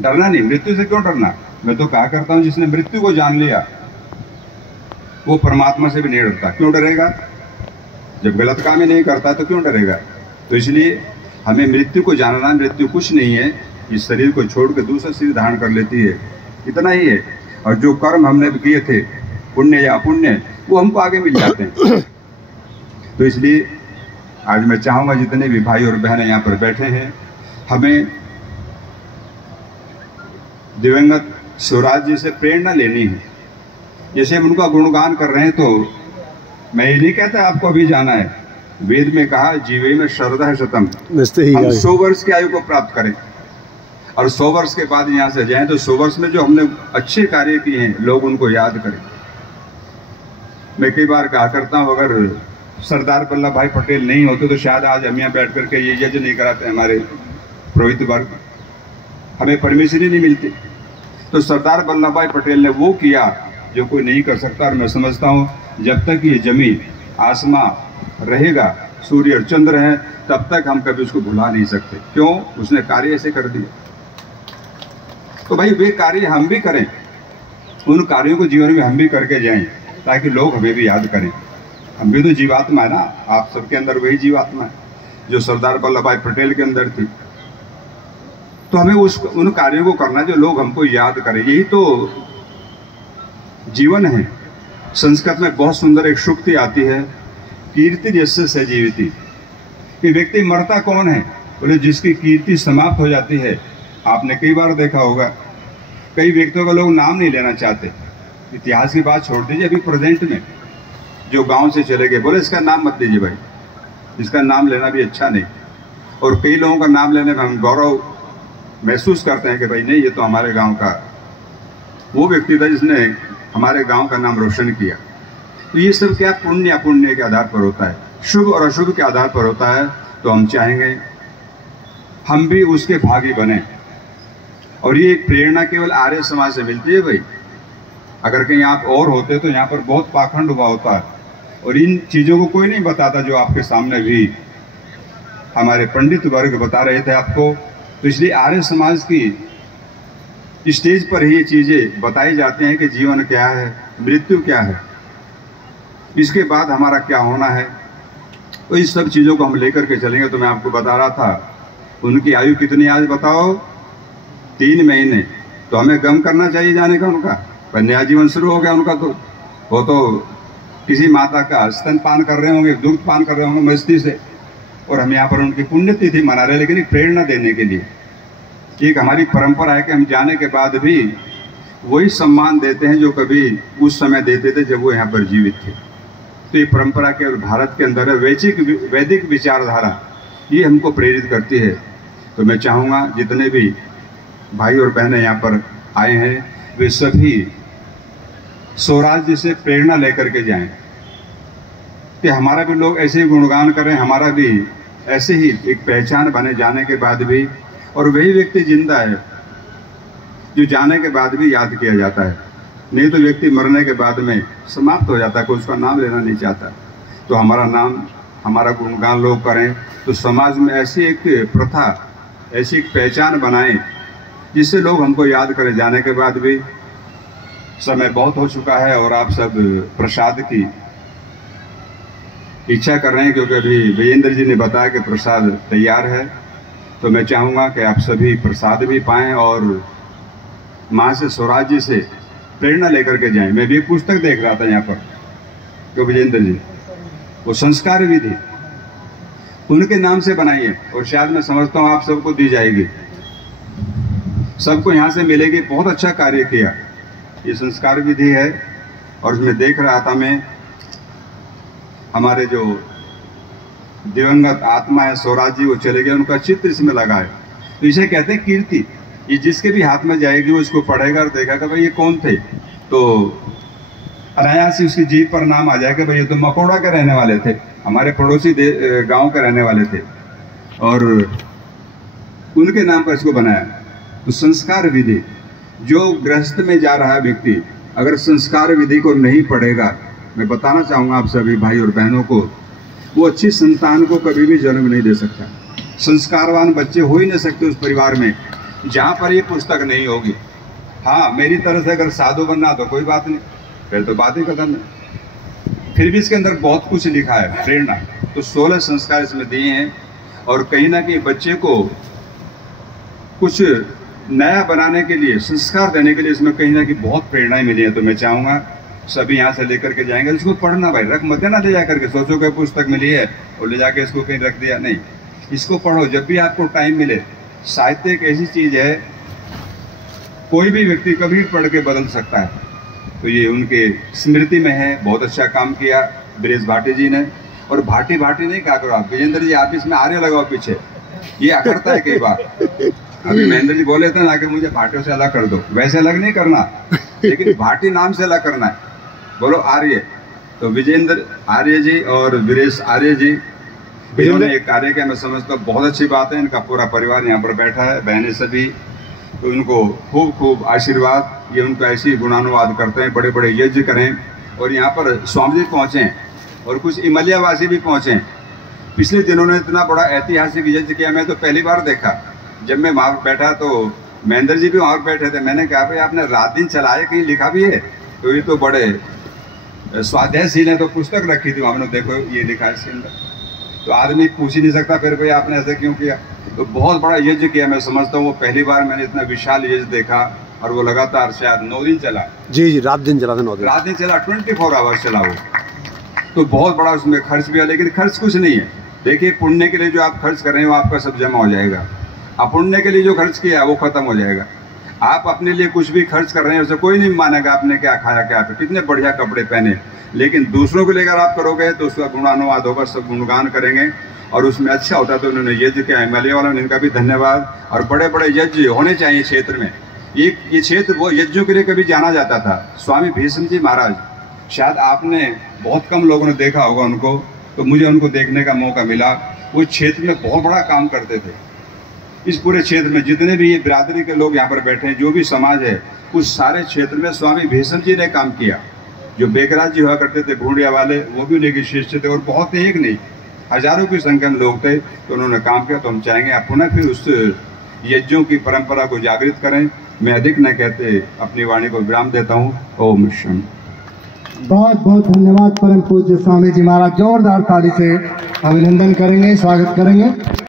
डरना नहीं, मृत्यु से क्यों डरना। मैं तो कहा करता हूं जिसने मृत्यु को जान लिया वो परमात्मा से भी नहीं डरता। क्यों डरेगा? जब गलत काम ही नहीं करता तो क्यों डरेगा। तो इसलिए हमें मृत्यु को जानना, मृत्यु कुछ नहीं है, इस शरीर को छोड़ के दूसरा शरीर धारण कर लेती है, इतना ही है। और जो कर्म हमने किए थे, पुण्य या अपुण्य, वो हमको आगे मिल जाते हैं। तो इसलिए आज मैं चाहूंगा जितने भी भाई और बहनें यहाँ पर बैठे हैं, हमें दिवंगत शिवराज जी से प्रेरणा लेनी है। जैसे हम उनका गुणगान कर रहे हैं, तो मैं ये नहीं कहता आपको अभी जाना है। वेद में कहा जीवे में श्रद्धा शतम, हम 100 वर्ष की आयु को प्राप्त करें और 100 वर्ष के बाद यहाँ से जाएं, तो 100 वर्ष में जो हमने अच्छे कार्य किए हैं लोग उनको याद करें। मैं कई बार कहा करता हूँ, अगर सरदार वल्लभ भाई पटेल नहीं होते तो शायद आज हम यहाँ बैठ करके ये यज्ञ नहीं कराते, हमारे पुरोहित वर्ग, हमें परमिशन ही नहीं मिलती। तो सरदार वल्लभ भाई पटेल ने वो किया जो कोई नहीं कर सकता। और मैं समझता हूँ जब तक ये जमीन आसमां रहेगा, सूर्य और चंद्र हैं, तब तक हम कभी उसको भुला नहीं सकते। क्यों? उसने कार्य ऐसे कर दिया। तो भाई वे कार्य हम भी करें, उन कार्यों को जीवन में हम भी करके जाएं, ताकि लोग हमें भी याद करें। हम भी तो जीवात्मा है ना, आप सबके अंदर वही जीवात्मा है जो सरदार वल्लभ भाई पटेल के अंदर थी। तो हमें उन कार्यों को करना जो लोग हमको याद करें, यही तो जीवन है। संस्कृत में बहुत सुंदर एक सूक्ति आती है, कीर्ति जैसे सजीवती, कि व्यक्ति मरता कौन है? बोले जिसकी कीर्ति समाप्त हो जाती है। आपने कई बार देखा होगा, कई व्यक्तियों का लोग नाम नहीं लेना चाहते। इतिहास की बात छोड़ दीजिए, अभी प्रेजेंट में जो गांव से चले गए, बोले इसका नाम मत लीजिए भाई, इसका नाम लेना भी अच्छा नहीं। और कई लोगों का नाम लेने में हम गौरव महसूस करते हैं कि भाई नहीं, ये तो हमारे गांव का वो व्यक्ति था जिसने हमारे गांव का नाम रोशन किया। तो ये सब क्या पुण्य अपुण्य के आधार पर होता है, शुभ और अशुभ के आधार पर होता है। तो हम चाहेंगे हम भी उसके भागी बने। और ये प्रेरणा केवल आर्य समाज से मिलती है भाई। अगर कहीं आप और होते तो यहाँ पर बहुत पाखंड हुआ होता है, और इन चीज़ों को कोई नहीं बताता जो आपके सामने भी हमारे पंडित वर्ग बता रहे थे आपको। तो इसलिए आर्य समाज की स्टेज पर ही ये चीज़ें बताई जाती हैं कि जीवन क्या है, मृत्यु क्या है, इसके बाद हमारा क्या होना है। तो इस सब चीज़ों को हम लेकर के चलेंगे। तो मैं आपको बता रहा था, उनकी आयु कितनी आज बताओ? 3 महीने। तो हमें गम करना चाहिए जाने का उनका, पर नया जीवन शुरू हो गया उनका। तो वो तो किसी माता का स्तनपान कर रहे होंगे, दूध पान कर रहे होंगे मस्ती से, और हम यहाँ पर उनकी पुण्यतिथि मना रहे हैं, लेकिन एक प्रेरणा देने के लिए। एक हमारी परंपरा है कि हम जाने के बाद भी वही सम्मान देते हैं जो कभी उस समय देते थे जब वो यहाँ पर जीवित थे। तो ये परंपरा केवल भारत के अंदर है, वैदिक विचारधारा ये हमको प्रेरित करती है। तो मैं चाहूँगा जितने भी भाई और बहनें यहाँ पर आए हैं, वे सभी स्वराज जी से प्रेरणा लेकर के जाएं कि हमारा भी लोग ऐसे ही गुणगान करें, हमारा भी ऐसे ही एक पहचान बने जाने के बाद भी। और वही व्यक्ति जिंदा है जो जाने के बाद भी याद किया जाता है, नहीं तो व्यक्ति मरने के बाद में समाप्त हो जाता है, कोई उसका नाम लेना नहीं चाहता। तो हमारा नाम, हमारा गुणगान लोग करें, तो समाज में ऐसी एक प्रथा, ऐसी एक पहचान बनाएं जिससे लोग हमको याद करें जाने के बाद भी। समय बहुत हो चुका है और आप सब प्रसाद की इच्छा कर रहे हैं, क्योंकि अभी विजेंद्र जी ने बताया कि प्रसाद तैयार है। तो मैं चाहूँगा कि आप सभी प्रसाद भी पाएं और माँ से, स्वराज जी से प्रेरणा लेकर के जाएं। मैं भी एक पुस्तक देख रहा था यहाँ पर, जो विजेंद्र जी, वो संस्कार विधि उनके नाम से बनाई है, और शायद मैं समझता हूँ आप सबको दी जाएगी, सबको यहाँ से मिलेगी। बहुत अच्छा कार्य किया, ये संस्कार विधि है। और उसमें देख रहा था मैं, हमारे जो दिवंगत आत्मा है स्वराज जी, वो चले गए, उनका चित्र इसमें लगा है। तो इसे कहते हैं कीर्ति। ये जिसके भी हाथ में जाएगी वो इसको पढ़ेगा और देखेगा भाई ये कौन थे, तो अनायास ही उसकी जीभ पर नाम आ जाएगा भाई ये तो मकोड़ा के रहने वाले थे, हमारे पड़ोसी गांव के रहने वाले थे, और उनके नाम पर इसको बनाया। तो संस्कार विधि, जो गृहस्थ में जा रहा है व्यक्ति अगर संस्कार विधि को नहीं पढ़ेगा, मैं बताना चाहूँगा आप सभी भाई और बहनों को, वो अच्छी संतान को कभी भी जन्म नहीं दे सकता। संस्कारवान बच्चे हो ही नहीं सकते उस परिवार में जहाँ पर ये पुस्तक नहीं होगी। हाँ, मेरी तरह से अगर साधु बनना तो कोई बात नहीं, फिर तो बात ही खत्म है। फिर भी इसके अंदर बहुत कुछ लिखा है, प्रेरणा। तो 16 संस्कार इसमें दिए हैं और कहीं ना कहीं बच्चे को कुछ नया बनाने के लिए, संस्कार देने के लिए इसमें कहीं ना कहीं बहुत प्रेरणाएं मिली है। तो मैं चाहूँगा सभी यहाँ से लेकर के जाएंगे, इसको पढ़ना भाई, रख मत देना ले जा करके, सोचो कि पुस्तक मिली है और ले जाके इसको कहीं रख दिया, नहीं, इसको पढ़ो जब भी आपको टाइम मिले। साहित्य एक ऐसी चीज है, कोई भी व्यक्ति कभी पढ़ के बदल सकता है। तो ये उनके स्मृति में है, बहुत अच्छा काम किया ब्रिजेश भाटी जी ने। और भाटी भाटी नहीं कहा करो आप, विजेंद्र जी आप इसमें आर्य लगाओ पीछे, ये अकड़ता है कई बार। अभी महेंद्र जी बोले थे ना कि मुझे भाटियों से अलग कर दो, वैसे अलग नहीं करना, लेकिन भाटी नाम से अलग करना है, बोलो आर्य। तो विजेंद्र आर्य जी और वीरेश आर्य जी, इन्होंने एक कार्य किया, मैं समझता हूँ बहुत अच्छी बात है। इनका पूरा परिवार यहाँ पर बैठा है, बहनें सभी, तो इनको खूब खूब आशीर्वाद। ये उनका ऐसी गुणानुवाद करते हैं, बड़े बड़े यज्ञ करें। और यहाँ पर स्वामी जी पहुँचे और कुछ इमलियावासी भी पहुँचे। पिछले दिनों ने इतना बड़ा ऐतिहासिक यज्ञ किया, मैं तो पहली बार देखा। जब मैं वहाँ पर बैठा तो महेंद्र जी भी वहाँ पर बैठे थे, मैंने कहा भाई आपने रात दिन चलाया, कहीं लिखा भी है? तो ये तो बड़े स्वाध्यायशील है, तो पुस्तक रखी थी हमने, देखो ये लिखा है इसके अंदर। तो आदमी पूछ ही नहीं सकता फिर भाई आपने ऐसा क्यों किया। तो बहुत बड़ा यज्ञ किया, मैं समझता हूँ वो पहली बार मैंने इतना विशाल यज्ञ देखा। और वो लगातार शायद 9 दिन चला। जी जी, रात दिन चला था, 9 दिन रात दिन चला, 24 आवर्स चला वो। तो बहुत बड़ा उसमें खर्च भी है, लेकिन खर्च कुछ नहीं है। देखिए, पुण्य के लिए जो आप खर्च कर रहे हैं वो आपका सब जमा हो जाएगा, अपुण्य के लिए जो खर्च किया वो खत्म हो जाएगा। आप अपने लिए कुछ भी खर्च कर रहे हैं, उसे कोई नहीं मानेगा आपने क्या खाया, क्या कितने बढ़िया कपड़े पहने, लेकिन दूसरों को लेकर आप करोगे तो उसका गुणानुवाद होगा, सब गुणगान करेंगे और उसमें अच्छा होता है। तो उन्होंने यज्ञ किया, हिमालय वालों ने, इनका भी धन्यवाद। और बड़े बड़े यज्ञ होने चाहिए क्षेत्र में। ये क्षेत्र वो यज्ञों के लिए कभी जाना जाता था। स्वामी भीष्म जी महाराज, शायद आपने बहुत कम लोगों ने देखा होगा उनको, तो मुझे उनको देखने का मौका मिला। वो क्षेत्र में बहुत बड़ा काम करते थे। इस पूरे क्षेत्र में जितने भी ये बिरादरी के लोग यहाँ पर बैठे हैं, जो भी समाज है, उस सारे क्षेत्र में स्वामी भीष्म जी ने काम किया। जो बेकराज जी हुआ करते थे भूंडिया वाले, वो भी उन्हीं के शिष्य थे। और बहुत एक नहीं, हजारों की संख्या में लोग थे, तो उन्होंने काम किया। तो हम चाहेंगे आप पुनः फिर उस यज्ञों की परंपरा को जागृत करें। मैं अधिक न कहते अपनी वाणी को विराम देता हूँ। ओम शम। बहुत बहुत धन्यवाद परम पूज्य स्वामी जी महाराज। जोरदार ताली से अभिनंदन करेंगे, स्वागत करेंगे।